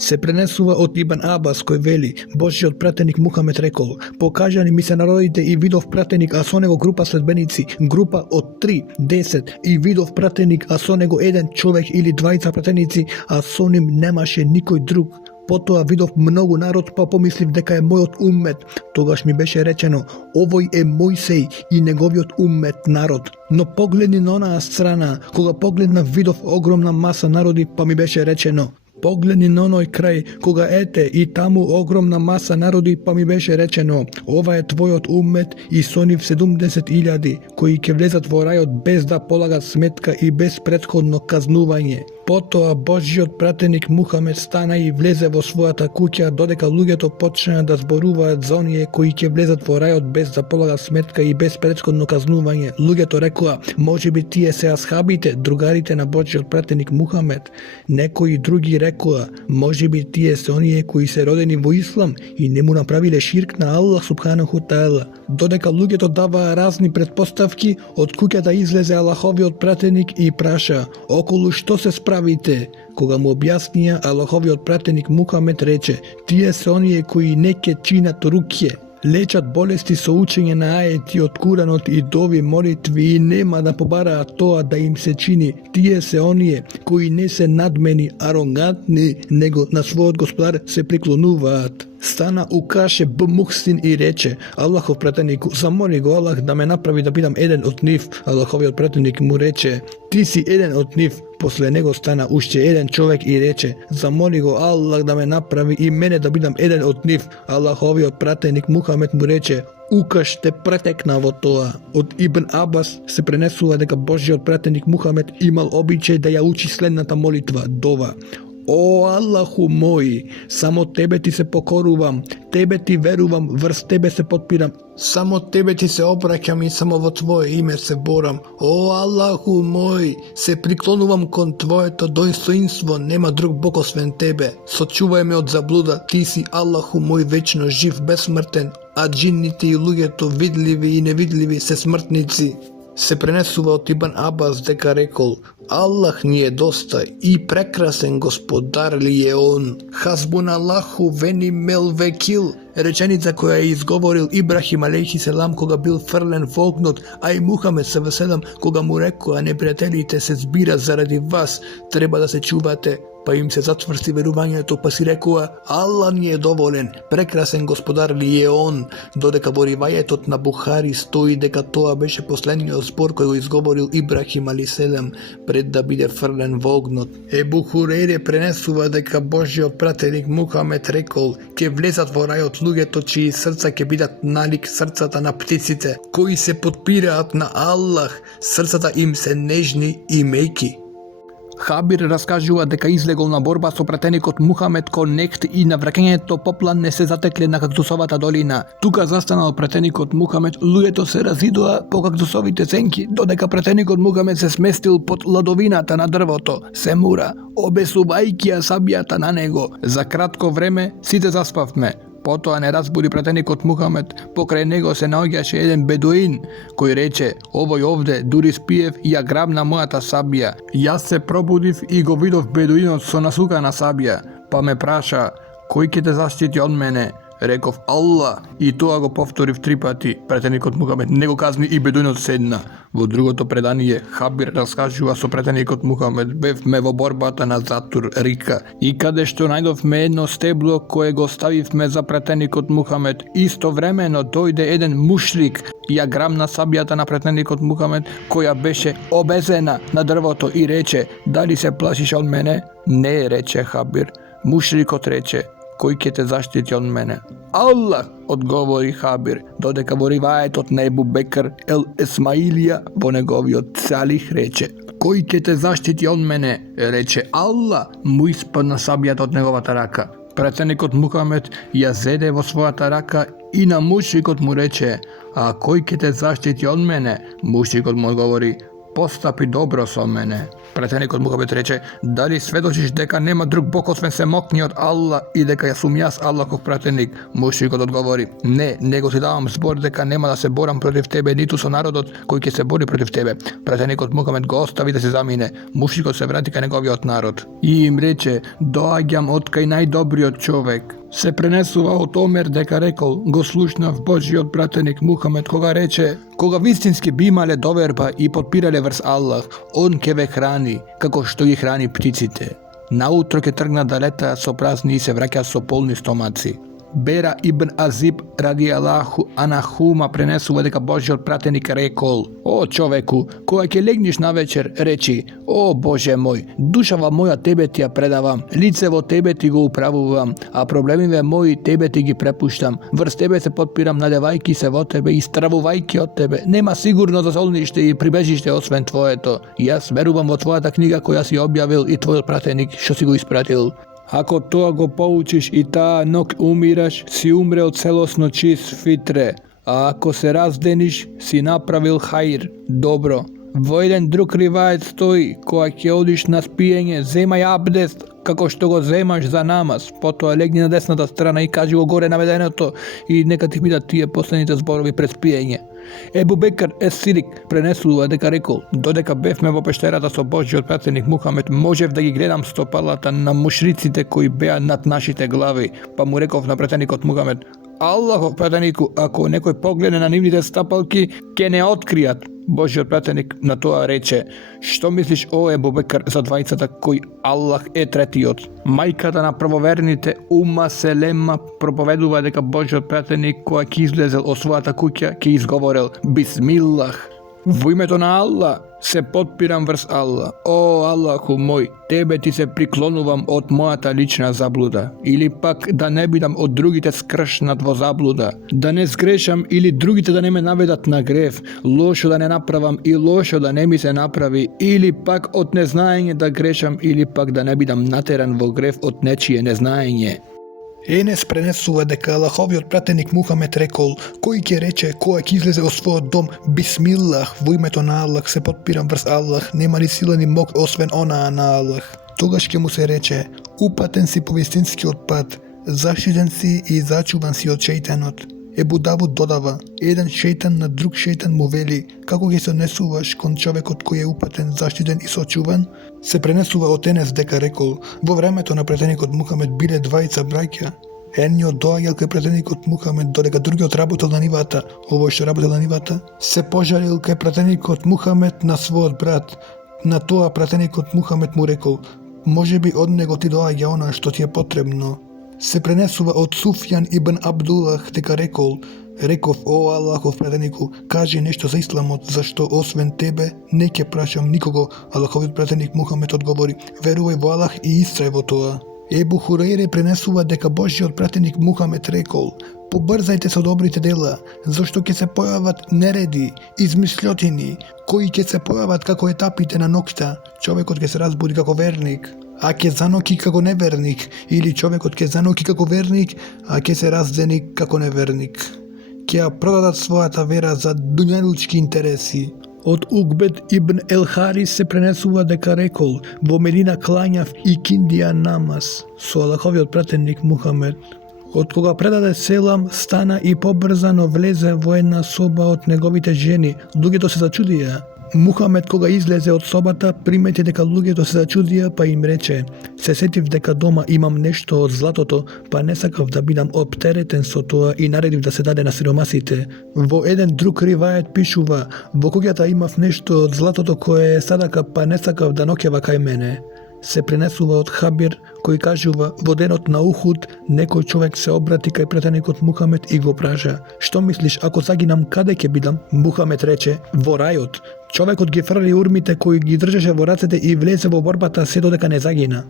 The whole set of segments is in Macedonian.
Се пренесува од Ибн Абас кој вели: Божјиот пратеник Мухамед рекол: покажани ми се народите и видов пратеник, а со него група следбеници, група од 3, 10 и видов пратеник, а со него еден човек или двајца пратеници, а со ним немаше никој друг. Потоа видов многу народ, па помислив дека е мојот уммет. Тогаш ми беше речено: овој е Мојсей и неговиот уммет народ. Но погледни на онаа страна, кога погледнав видов огромна маса народи, па ми беше речено: погледни на оној крај, кога ете и таму огромна маса народи, па ми беше речено: ова е твојот уммет и со нив 70.000 кои ќе влезат во рајот без да полагат сметка и без претходно казнување. Потоа Божјиот пратеник Мухамед стана и влезе во својата куќа, додека луѓето почнаа да зборуваат за оние кои ќе влезат во рајот без да полагат сметка и без претходно казнување. Луѓето рекоа: можеби тие се асхабите, другарите на Божјиот пратеник Мухамед. Некои други рекоа: можеби тие се оние кои се родени во ислам и не му направиле ширк на Аллах субханаху таала. Додека луѓето даваа разни претпоставки, од куќата излезе Аллаховиот пратеник и праша: околу што се справите? Кога му објаснија, Аллаховиот пратеник Мухамед рече: тие се оние кои не ќе чинат рукје, лечат болести со учење на аети од Куранот и дови, молитви и нема да побараат тоа да им се чини. Тие се оние кои не се надмени, арогантни, него на својот господар се приклонуваат. Стана Укаше Б. Мухсин и рече: Аллахов пратеник, замоли го Аллах да ме направи да бидам еден од нив. Аллаховиот пратеник му рече: ти си еден од нив. После него стана уште еден човек и рече: замоли го Аллах да ме направи и мене да бидам еден од нив. Аллаховиот пратеник Мухамед му рече: Укаш те претекна во тоа. Од Ибн Абас се пренесува дека Божјиот пратеник Мухамед имал обичај да ја учи следната молитва, дова: О Аллаху мој, само Тебе ти се покорувам, Тебе ти верувам, врз Тебе се подпирам, само Тебе ти се обраќам и само во Твое име се борам. О Аллаху мој, се приклонувам кон Твоето достоинство, нема друг Бог освен Тебе. Сочувај ме од заблуда, Ти си Аллаху мој вечно жив, безсмртен, а джинните и луѓето, видливи и невидливи, се смртници. Се пренесува од Ибн Абас дека рекол: Аллах ни е доста и прекрасен господар ли е он. Хазбун Аллаху вени мел векил. Реченица која е изговорил Ибрахим алейхи селам кога бил фрлен во огнот, а и Мухамед селам кога му рекоа: непријателите се збират заради вас, треба да се чувате. Па им се затврсти верувањето, па си рекоа: Аллах ни е доволен, прекрасен господар ли е он. Додека во ривајетот на Бухари стои дека тоа беше последниот збор кој го изговорил Ибрахим алейхиселам пред да биде фрлен во огнот. Ебу Хурейре пренесува дека Божјиот пратеник Мухамед рекол: ќе влезат во рајот луѓето чии срца ќе бидат налик срцата на птиците, кои се подпираат на Аллах, срцата им се нежни и меки. Хабир раскажува дека излегол на борба со пратеникот Мухамед кон Нехт и на враќањето по план не се затекле на Кактусовата долина. Тука застанал пратеникот Мухамед, луѓето се разидоа по кактусовите сенки, додека пратеникот Мухамед се сместил под ладовината на дрвото, се мура, обесувајќи ја сабијата на него. За кратко време сите заспавме. Потоа не разбуди пратеникот Мухамед, покрај него се наоѓаше еден бедуин, кој рече: овој овде дури спиев и ја грабна мојата сабија. Јас се пробудив и го видов бедуинот со насукана сабија, па ме праша: кој ќе те заштити од мене? Реков: Аллах, и тоа го повторив 3 пати. Пратеникот Мухамед не го казни и бедуинот седна. Во другото предание Хабир раскажува: со пратеникот Мухамед бевме во борбата на Затур Рика и каде што најдовме едно стебло кое го ставивме за пратеникот Мухамед, истовремено дојде еден мушрик и ја грамна сабијата на пратеникот Мухамед, која беше обезена на дрвото, и рече: дали се плашиш од мене? Не, рече Хабир. Мушрикот рече: кој ќе те заштити од мене? Аллах, одговори Хабир, додека во риваетот на Ебу Бекр ел Есмаилија во неговиот салих рече: кој ќе те заштити од мене? Рече: Аллах, му испадна сабијата од неговата рака. Пратеникот Мухамед ја зеде во својата рака и на мушрикот му рече: а кој ќе те заштити од мене? Мушрикот му одговори: постапи добро со мене. Пратеникот Мухамед рече, дали сведочиш дека нема друг Бог освен семокниот Аллах и дека ја сум јас Аллахов пратеник? Мушрикот одговори, не, него ти давам збор дека нема да се борам против тебе, ниту со народот кој ќе се бори против тебе. Пратеникот Мухамед го остави да се замине. Мушрикот се врати кај неговиот народ и им рече, доаѓам од кај најдобриот човек. Се пренесува од Омер дека рекол, го слушнав Божиот пратеник Мухамед кога рече, кога вистински би имале доверба и подпирале врз Аллах, он ќе ве храни, како што ги храни птиците. Наутро ќе тргнат да летаат со празни и се враќаат со полни стомаци. Бера ибн Азиб ради Аллаху анахума пренесува дека Божиот пратеник рекол, о човеку, кога ќе легнеш на вечер, речи, о Боже мој, душава моја тебе ти ја предавам, лице во тебе ти го управувам, а проблемиве мои тебе ти ги препуштам, врз тебе се подпирам, надевајки се во тебе и стравувајки од тебе, нема сигурно заsolниште и прибежиште освен твоето. Јас верувам во твојата книга која си објавил и твојот пратеник што си го испратил. Ако тоа го поучиш и таа ног умираш, си умрел целосно чист фитре, а ако се раздениш, си направил хаир, добро. Во еден друг ривајет стои, кога ќе одиш на спиење, земај абдест, како што го земаш за намаз, потоа легни на десната страна и кажи го горе наведеното и нека ти бидат тие последните зборови пред спиење. Ебу Бекр ес-Сидик пренесува дека рекол, додека бевме во пештерата со Божиот пратеник Мухамед, можев да ги гледам стопалата на мушриците кои беа над нашите глави, па му реков на пратеникот Мухамед, Аллахов пратенику, ако некој погледне на нивните стапалки, ке не откријат. Божиот пратеник на тоа рече, што мислиш о Ебу Бекр за двајцата кој Аллах е третиот? Мајката на правоверните Ума Селема проповедува дека Божиот пратеник која ќе излезел од својата куќа ќе изговорел Бисмиллах. Во името на Аллах се подпирам врз Аллах. О, Аллаху мој, тебе ти се приклонувам од мојата лична заблуда. Или пак да не бидам од другите скршнат во заблуда. Да не сгрешам или другите да не ме наведат на грев. Лошо да не направам и лошо да не ми се направи. Или пак од незнаење да грешам или пак да не бидам натеран во грев од нечие незнаење. Енес пренесува дека Аллаховиот пратеник Мухамед рекол, кој ќе рече кога ќе излезе од својот дом Бисмиллах, во името на Аллах се подпирам врз Аллах, нема ни сила ни мог освен онаа на Аллах. Тогаш ќе му се рече, упатен си по вистинскиот пат, заштитен си и зачуван си од шејтанот. Ебу Давуд додава, еден шејтан на друг шејтан му вели, како ќе се однесуваш кон човекот кој е упатен, заштитен и сочуван? Се пренесува од Енес дека рекол, во времето на пратеникот Мухамед биле двајца браќа. Едниот доаѓал кај пратеникот Мухамед, додека другиот работел на нивата. Овој што работел на нивата се пожалил кај пратеникот Мухамед на својот брат. На тоа пратеникот Мухамед му рекол, можеби од него ти доаѓа она што ти е потребно. Се пренесува од Суфјан ибн Абдулах дека реков, о Аллахов пратенику, кажи нешто за исламот, зашто освен тебе не ќе прашам никого. Аллаховиот пратеник Мухамед одговори, верувај во Аллах и истрај во тоа. Ебу Хурейре пренесува дека Божиот пратеник Мухамед рекол, побрзајте со добрите дела, зашто ќе се појават нереди, измислјотини, кои ќе се појават како етапите на ноќта. Човекот ќе се разбуди како верник, а ќе заноки како неверник, или човекот ќе заноки како верник, а ќе се раздени како неверник. Ќе ја продадат својата вера за дуњалучки интереси. Од Угбет ибн Ел Харис се пренесува дека рекол, во Медина клањав и киндија намаз со Аллаховиот пратеник Мухамед. Од кога предаде селам, стана и побрзано влезе во една соба од неговите жени. Луѓето се зачудија. Мухамед кога излезе од собата, примети дека луѓето се зачудија, па им рече, се сетив дека дома имам нешто од златото, па не сакав да бидам оптеретен со тоа и наредив да се даде на сиромасите. Во еден друг ривајет пишува, во куќата имав нешто од златото кое е садака, па не сакав да ноќева кај мене. Се пренесува од Хабир, кој кажува, во денот на Ухуд, некој човек се обрати кај пратеникот Мухамед и го праша, што мислиш, ако загинам, каде ќе бидам? Мухамед рече, во рајот. Човекот ги фрли урмите кои ги држеше во рацете и влезе во борбата се додека не загина.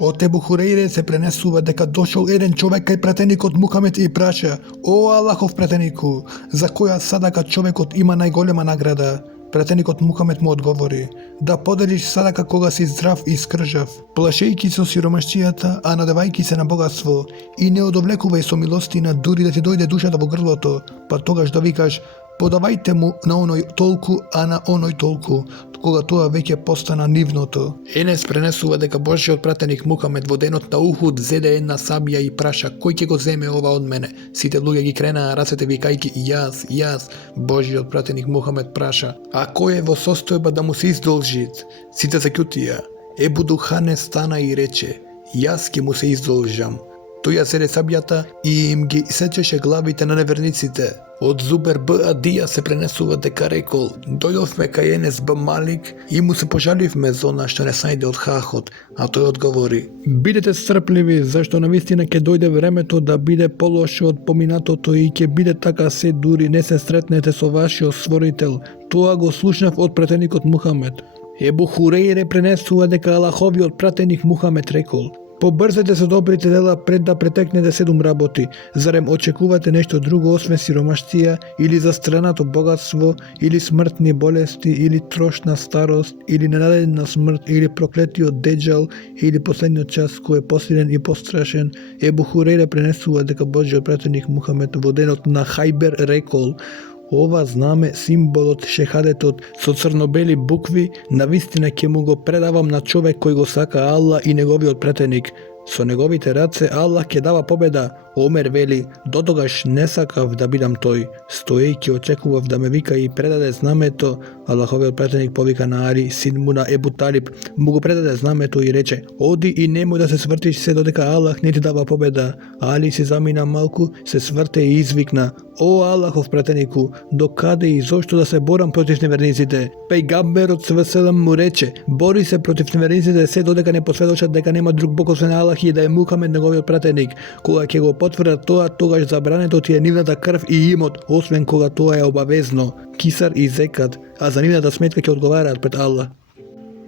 Од Ебу Хурейре се пренесува дека дошол еден човек кај пратеникот Мухамед и праша, о Аллахов пратенику, за која садака човекот има најголема награда? Пратеникот Мухамед му одговори, да поделиш садака кога си здрав и скржав, плашејќи со сиромаштијата, а надевајќи се на богатство, и не одовлекувај со милостина дури да ти дојде душата во грлото, па тогаш да викаш, Подавајте му на оној толку, а на оној толку, кога тоа веќе постана нивното. Енес пренесува дека Божјиот пратеник Мухамед во денот на Ухуд зеде една сабија и праша кој ќе го земе ова од мене. Сите луѓе ги кренаа рацете викајки јас. Божјиот пратеник Мухамед праша, а кој е во состојба да му се издолжит? Сите се ќутија. Ебу Духане стана и рече, јас ќе му се издолжам. Тој ја седе сабјата и им ги сечеше главите на неверниците. Од Зубер Б. Адија се пренесува дека рекол, дојдовме кај Енес Б. Малик и му се пожаливме за она што не снајде од хахот, а тој одговори, бидете стрпливи, зашто навистина ќе дојде времето да биде полошо од поминатото и ќе биде така се дури не се сретнете со вашиот створител. Тоа го слушнав од пратеникот Мухамед. Ебу Хурейре пренесува дека Аллаховиот пратеник Мухамед рекол, побрзете со добрите дела пред да претекнете 7 работи. Зарем очекувате нешто друго освен сиромаштија, или застренато богатство, или смртни болести, или трошна старост, или ненадејна смрт, или проклетиот деџал, или последниот час кој е посилен и пострашен? Ебу Хурейре пренесува дека Божјиот пратеник Мухамед во денот на Хајбер рекол, ова знаме, символот шехадетот со црнобели букви, навистина ќе му го предавам на човек кој го сака Аллах и неговиот пратеник. Со неговите раце Аллах ќе дава победа. Омер вели, дотогаш не сакав да бидам тој. Стоејќи очекував да ме вика и предаде знамето. Аллаховиот пратеник повика на Али, син му на Ебу Талиб, му го предаде знамето и рече, оди и немој да се свртиш се додека Аллах не ти дава победа. Али се замина малку, се сврте и извикна, о Аллахов пратенику, докаде и зошто да се борам против неверниците? Пејгамберот СВС му рече, бори се против неверниците се додека не посведочат дека нема друг Бог освен Аллах и да е Мухамед неговиот пратеник. Кога ќе го потврдат тоа, тогаш забрането ти е нивната крв и имот, освен кога тоа е обавезно, кисар и зекат, а за нивната сметка ќе одговараат пред Аллах.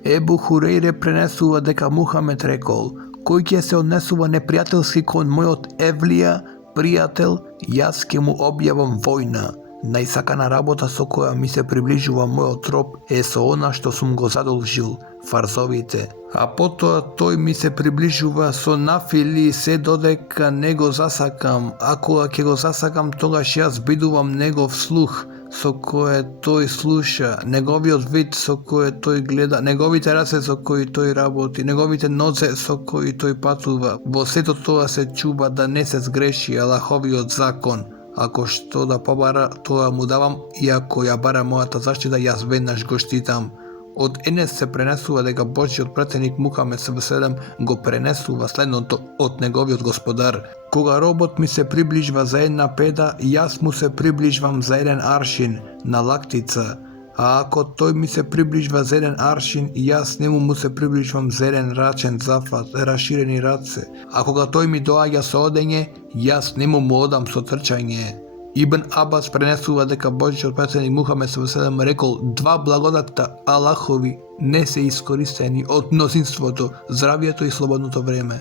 Ебу Хурейре пренесува дека Мухамед рекол, кој ќе се однесува непријателски кон мојот евлија, пријател, јас ќе му објавам војна. Најсакана работа со која ми се приближува мојот роб е со она што сум го задолжил, фарзовите. А потоа тој ми се приближува со нафили се додека не го засакам, а кога ќе го засакам тогаш јас бидувам негов слух, со кое тој слуша, неговиот вид со кое тој гледа, неговите раце со кои тој работи, неговите нозе со кои тој патува. Во сето тоа се чуба да не се сгреши Аллаховиот закон. Ако што да побара, тоа му давам, и ако ја бара мојата заштита, јас веднаш го штитам. Од Енес се пренесува дека Божјиот пратеник Мухамед СВС го пренесува следното од неговиот господар. Кога робот ми се приближва за една педа, јас му се приближвам за еден аршин на лактица. А ако тој ми се приближва за еден аршин, јас нему му се приближвам за еден рачен зафат, раширени раце. А кога тој ми доаѓа со одење, јас нему му одам со трчање. Ибн Абас пренесува дека Божјиот пратеник Мухамед СВС рекол, два благодатта Аллахови не се искористени од мнозинството, здравието и слободното време.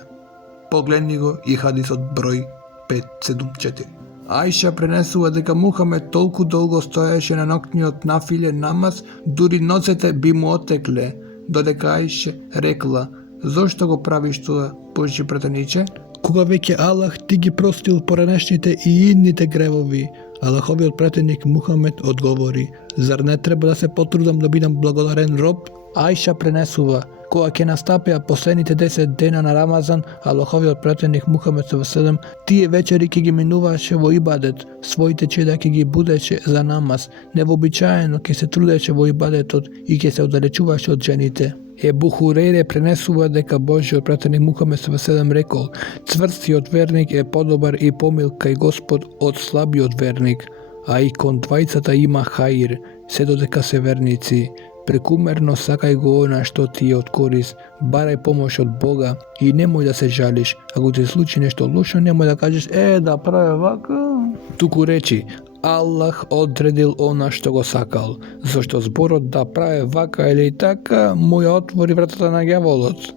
Погледни го и хадисот број 574. Аиша пренесува дека Мухамед толку долго стоеше на ноќниот нафилен намаз, дури ноцете би му отекле, додека Аиша рекла, зошто го правиш тоа, Божји пратениче? Кога веќе Аллах ти ги простил поранешните и идните гревови, Аллаховиот пратеник Мухамед одговори, зар не треба да се потрудам да бидам благодарен роб? Аиша пренесува, кога ќе настапеа последните 10 дена на Рамазан, Аллаховиот пратеник Мухамед ﷺ, тие вечери ќе ги минуваше во ибадет, своите чеда ќе ги будеше за намаз, невообичаено ќе се трудеше во ибадетот и ќе се оддалечуваше од жените. Ебу Хурейре пренесува дека Божјиот пратеник Мухамед ﷺ рекол, цврстиот верник е подобар и помил кај Господ од слабиот верник, а и кон двајцата има хаир, се додека се верници. Прекумерно сакај го она што ти е од корис, барај помош од Бога и немој да се жалиш. Ако ти случи нешто лошо, немој да кажеш, да праве вака. Туку речи, Аллах одредил она што го сакал, зашто зборот да праве вака или така му ја отвори вратата на ѓаволот.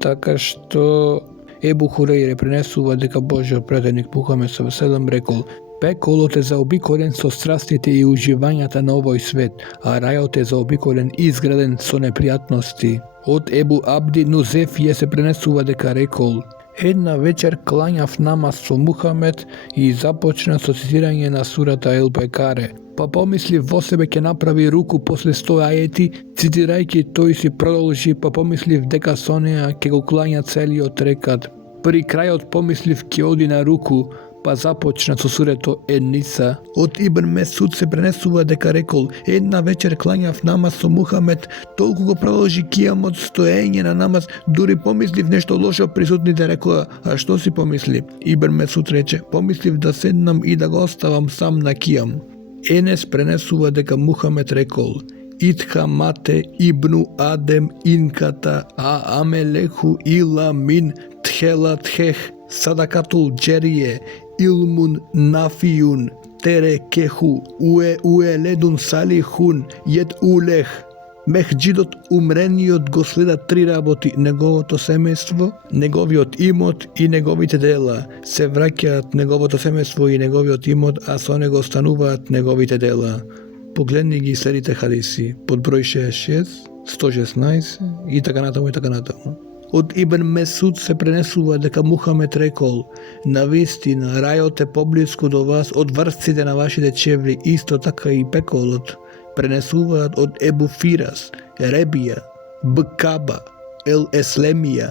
Така што Ебу Хурейре пренесува дека Божјиот пратеник Мухамед ﷺ рекол, пеколот е заобиколен со страстите и уживањата на овој свет, а рајот е заобиколен и изграден со непријатности. Од Ебу Абди Нузефија се пренесува дека рекол, Една вечер клањав намаз со Мухамед и започна со цитирање на сурата Ел Бекаре. Па помислив во себе ќе направи руку после 100 ајети, цитирајќи тој си продолжи, па помислив дека со неа ќе го клања целиот рекат. При крајот помислив ќе оди на руку, па започна со сурето Ен-Ниса. Од Ибн Месуд се пренесува дека рекол: една вечер клањав намаз со Мухамед, толку го продолжи кијамот стоење на намаз, дури помислив нешто лошо, присутните рекоа: а што си помисли? Ибн Месуд рече: помислив да седнам и да го оставам сам на кијам. Енес пренесува дека Мухамед рекол: Итха мате ибну Адем инката а амелеху ила мин тхела тхех садакатул джерие илмун нафиюн тере кеху уеледун салихун јет улех. Мехџидот умрениот го следа 3 работи: неговото семејство, неговиот имот и неговите дела. Се враќаат неговото семејство и неговиот имот, а со него стануваат неговите дела. Погледни ги следите хадиси под број 66, 116 и така натаму и така натаму. Од Ибн Месуд се пренесува дека Мухамед рекол: навистина рајот е поблиску до вас од врсците на вашите чевли, исто така и пеколот. Пренесуваат од Ебу Фирас, Ребија, Бкаба, Ел Еслемија,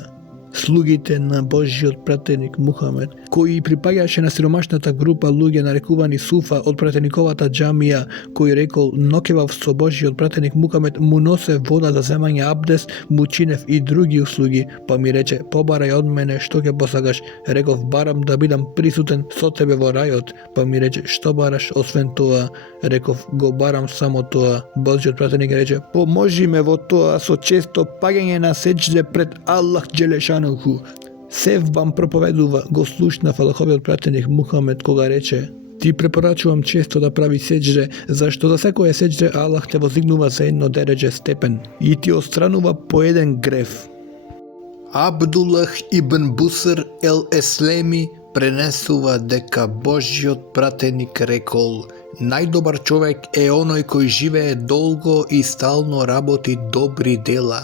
слугите на Божјиот пратеник Мухамед, кој припаѓаше на сиромашната група луѓе нарекувани Суфа од пратениковата џамија, кој рекол: ноќевав со Божјиот пратеник Мухамед, му носе вода за земање абдес, му чинев и други услуги, па ми рече: побарај од мене што ќе посагаш. Реков: барам да бидам присутен со тебе во рајот. Па ми рече: што бараш освен тоа? Реков: го барам само тоа. Божјиот пратеник рече: поможи ме во тоа со често паѓање на сеџде пред Аллах Џелешан. Севбан проповедува, го слушнав Аллаховиот пратеник Мухамед кога рече: ти препорачувам често да прави сеџде, зашто за секое сеџде Аллах те возигнува за едно дереđе степен и ти отстранува по еден греф. Абдуллах ибн Буср ел Еслеми пренесува дека Божјиот пратеник рекол: најдобар човек е оној кој живее долго и стално работи добри дела.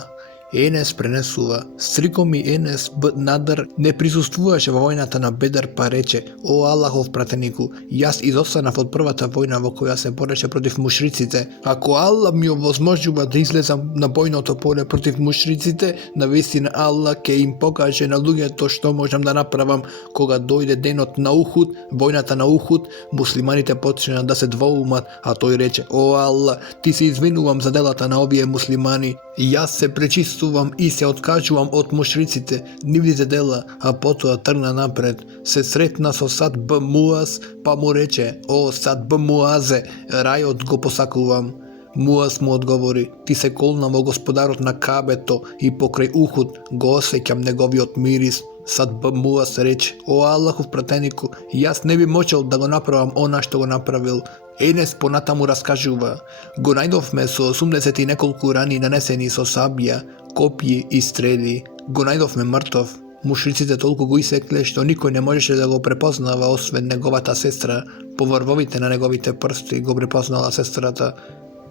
Енес пренесува: стрико ми Енес б Надр не присуствуваше во војната на Бедр, па рече: о Аллахов пратенику, јас изостанав од првата војна во која се бореше против мушриците. Ако Аллах ми овозможува да излезам на бојното поле против мушриците, навистина Аллах ќе им покаже на луѓето што можам да направам. Кога дојде денот на Ухуд, војната на Ухуд, муслиманите почнаа да се двоумат, а тој рече: о Аллах, ти се извинувам за делата на овие муслимани. Јас се пречистувам и се откажувам од мушриците, нивните дела, а потоа тргна напред. Се сретна со Сад б Муаз, па му рече: о Сад б Муазе, рајот го посакувам. Муаз му одговори: ти се колна во господарот на Кабето и покрај Ухуд го осеќам неговиот мирис. Сад б Муаз рече: о Аллахов пратенику, јас не би можел да го направам она што го направил. Енес понатаму раскажува: го најдовме со 80 и неколку рани нанесени со сабја, копји и стрели. Го најдовме мртов. Мушриците толку го исекле што никој не можеше да го препознава освен неговата сестра. По врвовите на неговите прсти го препознала сестрата.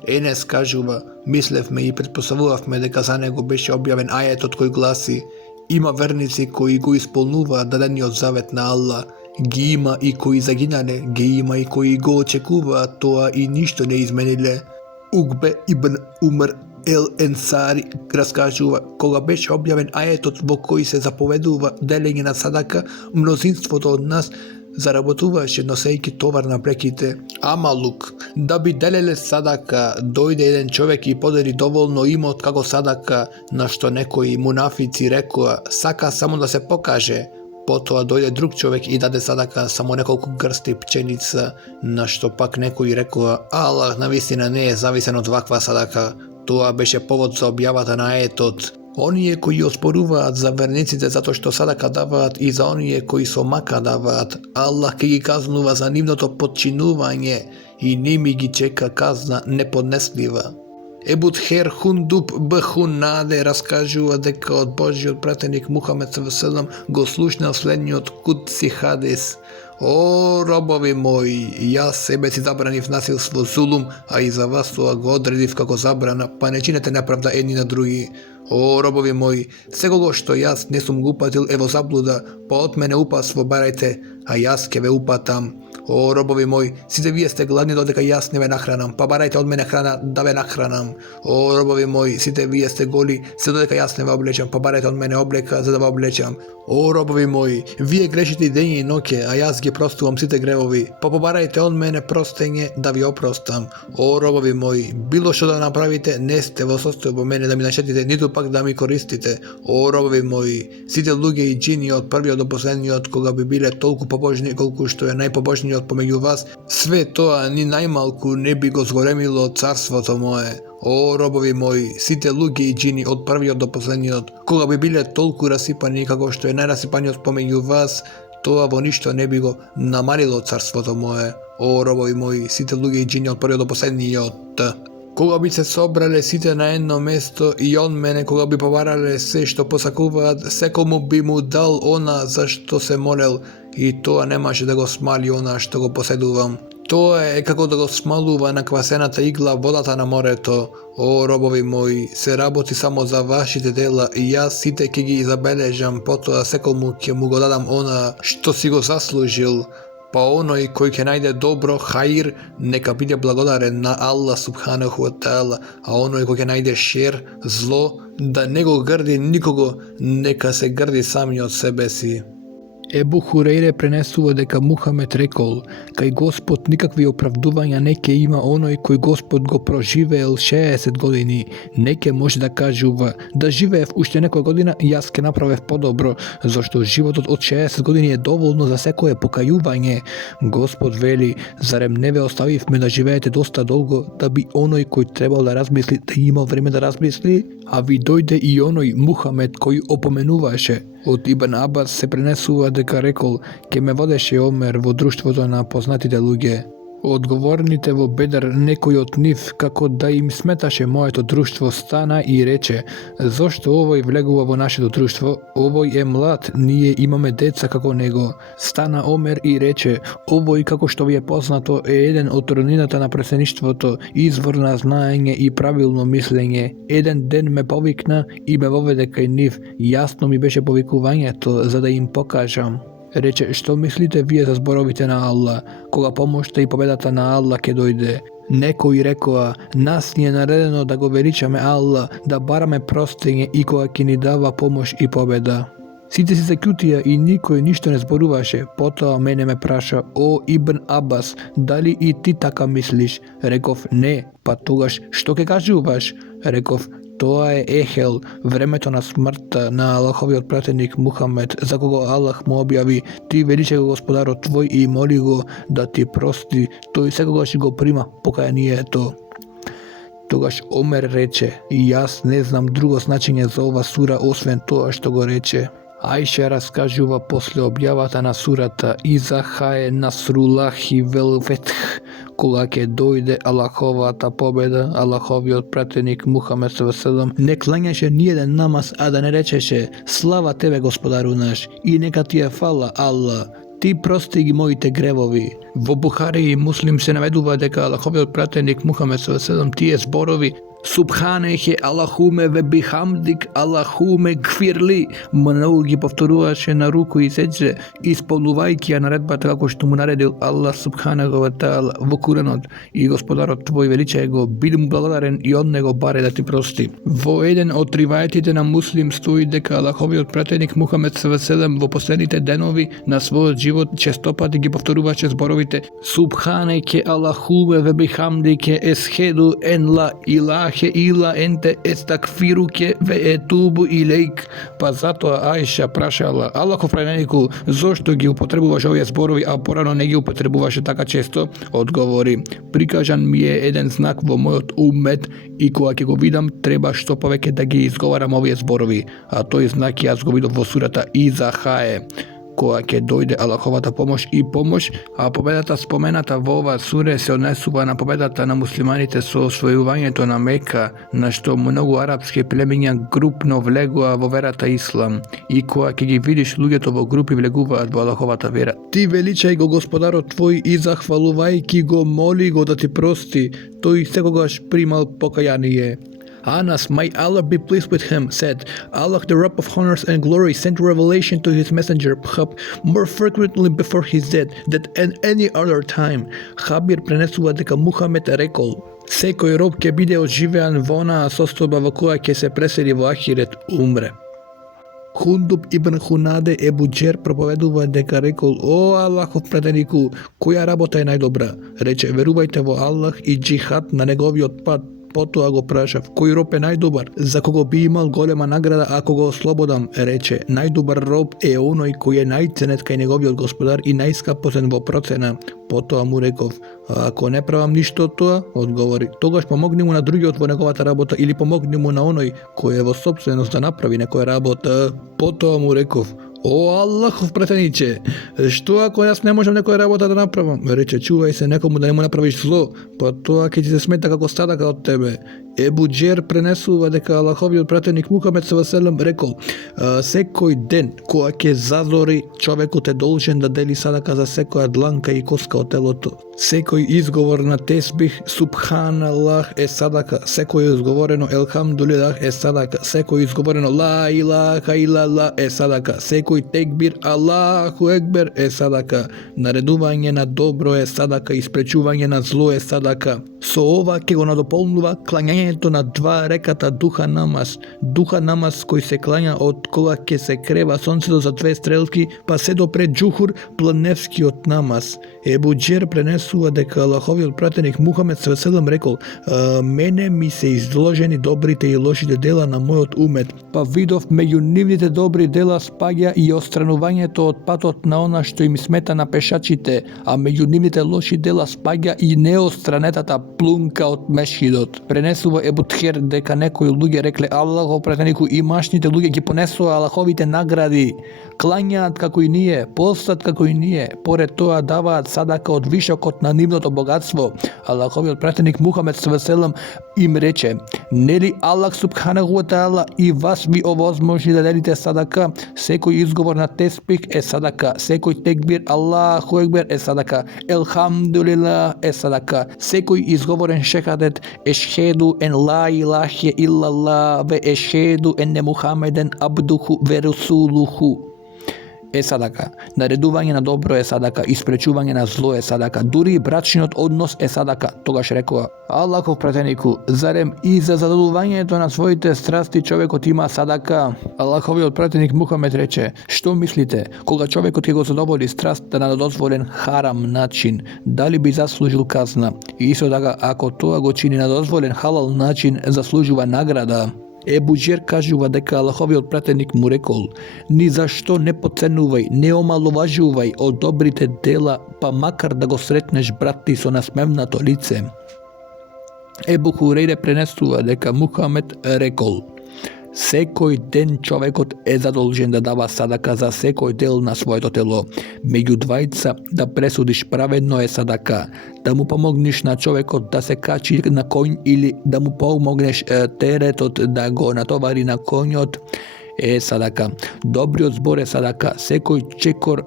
Енес кажува: мислевме и претпоставувавме дека за него беше објавен ајетот кој гласи: има верници кои го исполнуваат дадениот завет на Аллах. Ги има и кои загинале, ги има и кои го очекуваат тоа и ништо не измениле. Угбе ибн Умар ел Енсари раскажува: кога беше објавен ајетот во кој се заповедува делење на садака, мнозинството од нас заработуваше носејќи товар на плеките. Амалук, да би делеле садака, дојде еден човек и подели доволно имот како садака, на што некои мунафици рекоа: сака само да се покаже. Потоа дојде друг човек и даде садака само неколку грсти пченица, на што пак некои рекоа: Аллах навистина не е зависен од ваква садака. Тоа беше повод за објавата на аетот. Оние кои оспоруваат за верниците затоа што садака даваат и за оние кои со мака даваат, Аллах ќе ги казнува за нивното подчинување и ними ги чека казна неподнеслива. Ebut her hundub bhunade раскажува дека од Божјиот пратеник Мухамед ﷺ го слушнал следниот кудси хадис: О, робови мои, јас себе си забранив насилство, зулум, а и за вас тоа го одредив како забрана, па не чинете неправда едни на други. О, робови мои, секогаш што јас не сум го упатил е во заблуда, па од мене упатство барајте, а јас ќе ве упатам. О, робови мои, сите вие сте гладни додека јас не ве нахранам, па барајте од мене храна да ве нахранам. О, робови мои, сите вие сте голи, се додека јас не ве облечам, па барајте од мене облека за да ве облечам. О, робови мои, вие грешите дење и ноќе, а јас ги простувам сите гревови, па побарајте од мене простење да ви опростам. О, робови мои, било што да направите, не сте во состојба мене да ми нашетите, ниту пак да ми користите. О, робови мои, сите луѓе и џини од првиот до последниот, кога би биле толку побожни колку што е најпобожниот помеѓу вас, све тоа ни најмалку не би го зголемило царството мое. О, робови мои, сите луѓе и џини од првиот до последниот, кога би биле толку расипани како што е најрасипаниот помеѓу вас, тоа во ништо не би го намалило царството мое. О, робови мои, сите луѓе и џини од првиот до последниот. Кога би се собрале сите на едно место и он мене, кога би побарале се што посакуваат, секому би му дал она за што се молел, и тоа немаше да го смали она што го поседувам. Тоа е како да го смалува на квасената игла водата на морето. О, робови мои, се работи само за вашите дела и јас сите ќе ги забележам, потоа секому ќе му го дадам она што си го заслужил. Па оној кој ќе најде добро, хаир, нека биде благодарен на Аллах субханаху ва таала, а оној кој ќе најде шер, зло, да не го грди никого, нека се грди самиот себе си. Ебу Хурейре пренесува дека Мухамед рекол: кај Господ никакви оправдувања не ќе има оној кој Господ го проживеел 60 години. Не ќе може да кажува: да живеев уште некоја година, јас ќе направев подобро, зашто животот од 60 години е доволно за секое покајување. Господ вели: зарем не ве оставивме да живеете доста долго, да би оној кој требал да размисли да имал време да размисли? А ви дојде и оној Мухамед кој опоменуваше. Од Ибн Абас се пренесува дека рекол: ке ме водеше Омер во друштвото на познатите луѓе. Одговорните во Бедр, некој од нив, како да им сметаше моето друштво, стана и рече: зошто овој влегува во нашето друштво? Овој е млад, ние имаме деца како него. Стана Омер и рече: овој, како што ви е познато, е еден од роднината на пресеништвото, извор на знаење и правилно мислење. Еден ден ме повикна и ме воведе кај нив. Јасно ми беше повикувањето, за да им покажам. Рече: што мислите вие за зборовите на Аллах, кога помошта и победата на Аллах ќе дојде? Некои рекоа: нас ни е наредено да го величаме Аллах, да бараме простење и кога ќе ни дава помош и победа. Сите се закјутија и никој ништо не зборуваше. Потоа мене ме праша: о Ибн Абас, дали и ти така мислиш? Реков: не. Па тогаш што ќе кажуваш? Реков: тоа е Ехел, времето на смртта на Аллаховиот пратеник Мухамед, за кого Аллах му објави: ти величе го Господарот твој и моли го да ти прости, тој секогаш го прима покаянието. Тогаш Омер рече: јас не знам друго значење за ова сура освен тоа што го рече. Ајша раскажува после објавата на сурата: Иза хае насрулахи вел фетх, кога ќе дојде Аллаховата победа, Аллаховиот пратеник Мухамед ﷺ не клањаше ниеден намаз, а да не речеше: слава тебе Господару наш, и нека ти е фала Аллах, ти прости ги моите гревови. Во Бухари и Муслим се наведува дека Аллаховиот пратеник Мухамед ﷺ тие зборови: Субханехе Аллахуме ве бихамдик Аллахуме гфирли, многу ги повторуваше на руку и седже, исполнувајќи ја наредбата како што му наредил Аллах субханаху ва таала во Куранот: и Господарот твој величај го, биди му благодарен и од него баре да ти прости. Во еден од ривајатите на Муслим стои дека Аллаховиот пратеник Мухамед ﷺ во последните денови на својот живот честопати ги повторуваше зборовите: Субханехе Аллахуме ве бихамдике есхеду ен ла илахе ила енте естакфируке ве етубу илейк. Па затоа Ајша прашала: Аллахов пратенику, зошто ги употребуваш овие зборови, а порано не ги употребуваше така често? Одговори: прикажан ми е еден знак во мојот умет и кога ќе го видам, треба што повеќе да ги изговарам овие зборови, а тој знак јас го видов во сурата Иза хае. koja ќе дојде Аллаховата помош и помош, а победата спомената во ова суре се однесува на победата на муслиманите со освојувањето на Мека, на што многу арапски племиња групно влегува во верата Ислам, и кога ќе ги видиш луѓето во групи влегуваат во Аллаховата вера. Ти величај го Господарот твој и захвалувајќи го моли го да ти прости, тој секогаш примал покаяние. Anas, may Allah be pleased with him, said, Allah the Rabb of honors and glory sent revelation to his messenger Hab more frequently before his death than at any other time. Хабир пренесува дека Мухамед рекол: секој роб ќе биде оживеан во онаа состојба во која ќе се пресели во ахирет, умре. Хундуб ибн Хунаде Ебу Џер проповедува дека рекол: о Аллахов пратенику, која работа е најдобра? Рече: верувајте во Аллах и џихад на неговиот пат. Потоа го прашав: кој роб е најдобар? За кого би имал голема награда ако го ослободам? Рече: најдобар роб е оној кој е најценет кај неговиот Господар и најскапосен во процена. Потоа му реков: ако не правам ништо од тоа, одговори, тогаш помогни му на другиот во неговата работа или помогни му на оној кој е во собственост да направи некоја работа. Потоа му реков: о Аллахов пратениче, што ако јас не можам некоја работа да направам? Рече: чувај се некому да не му направиш зло, па тоа ќе ти се смета како стадака од тебе. Ебу Џер пренесува дека Аллаховиот пратеник Мухамед ﷺ рекол: секој ден кога ќе зазори, човекот е должен да дели садака за секоја дланка и коска од телото. Секој изговор на тесбих Субханаллах е садака, секој изговорено Елхамдулилах е садака, секој изговорено Ла илаха илаллах е садака, секој текбир Аллаху екбер е садака, наредување на добро е садака и спречување на зло е садака. Со ова ќе го надополнува клањањето на два реката духа намаз кој се клања од кога ќе се крева сонцето за две стрелки, па се до пред џухур пленевскиот намаз. Ебу Џер пренесува дека Аллаховиот пратеник Мухамед ﷺ рекол: мене ми се изложени добрите и лошите дела на мојот умет, па видов меѓу нивните добри дела спаѓа и отстранувањето од патот на она што им смета на пешачите, а меѓу нивните лоши дела спаѓа и неостранетата плунка од мешхидот. Пренесува Ебу Тхер дека некои луѓе рекле: Аллахов пратенику, и машните луѓе ги понесува Аллаховите награди, клањаат како и ние, постат како и ние, поред тоа даваат садака од вишокот на нивното богатство. Аллаховиот пратеник Мухамед ﷺ им рече: нели Аллах субханаху ва таала и вас ви овозможни да делите садака? Секој изговор на тесбих е садака, секој текбир Аллаху екбер е садака, Елхамдулилах е садака, секој изговорен шехадет ешхеду ен ла илахе иллаллах ве ешхеду enne Мухамеден абдуху ве расулуху е садака. Наредување на добро е садака, испречување на зло е садака, дури и брачниот однос е садака. Тогаш рекува: Аллахов пратенику, зарем и за задоволувањето на своите страсти човекот има садака? Аллаховиот пратеник Мухамед рече: што мислите, кога човекот ќе го задоволи страстта на недозволен харам начин, дали би заслужил казна? И исто така, ако тоа го чини на дозволен халал начин, заслужува награда. Ебу Џер кажува дека Аллаховиот пратеник му рекол: ни зашто не поценувај, не омаловажувај од добрите дела, па макар да го сретнеш брат ти со насмевнато лице. Ебу Хурейре пренесува дека Мухамед рекол: секој ден човекот е задолжен да дава садака за секој дел на своето тело. Меѓу двајца да пресудиш праведно е садака, да му помогнеш на човекот да се качи на конј или да му помогнеш теретот да го натовари на конјот е садака. Добриот збор е садака, секој чекор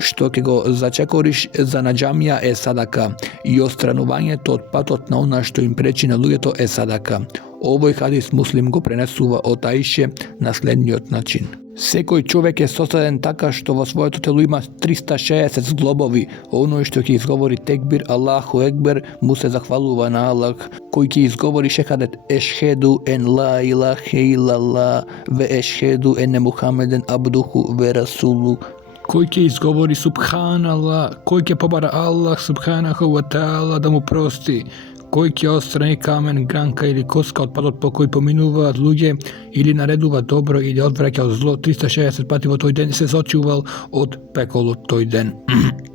што ќе го зачекориш за наџамија е садака и отстранувањето од патот на она што им пречи на луѓето е садака. Овој хадис Муслим го пренесува од Аише на следниот начин: секој човек е создаден така што во своето тело има 360 зглобови. Оној што ќе изговори текбир Аллаху екбер му се захвалува на Аллах, кој ќе изговори шехадет ешхеду ен ла илахе илаллах ве ешхеду enne Мухамеден абдуху ве расулу, кој ќе изговори Субханаллах, кој ќе побара Аллах субханаху ва таала да му прости, кој ќе отстрани камен, гранка или коска од патот по кој поминуваат луѓе, или наредува добро или одвраќа од зло 360 пати во тој ден, се сочувал од пеколот тој ден.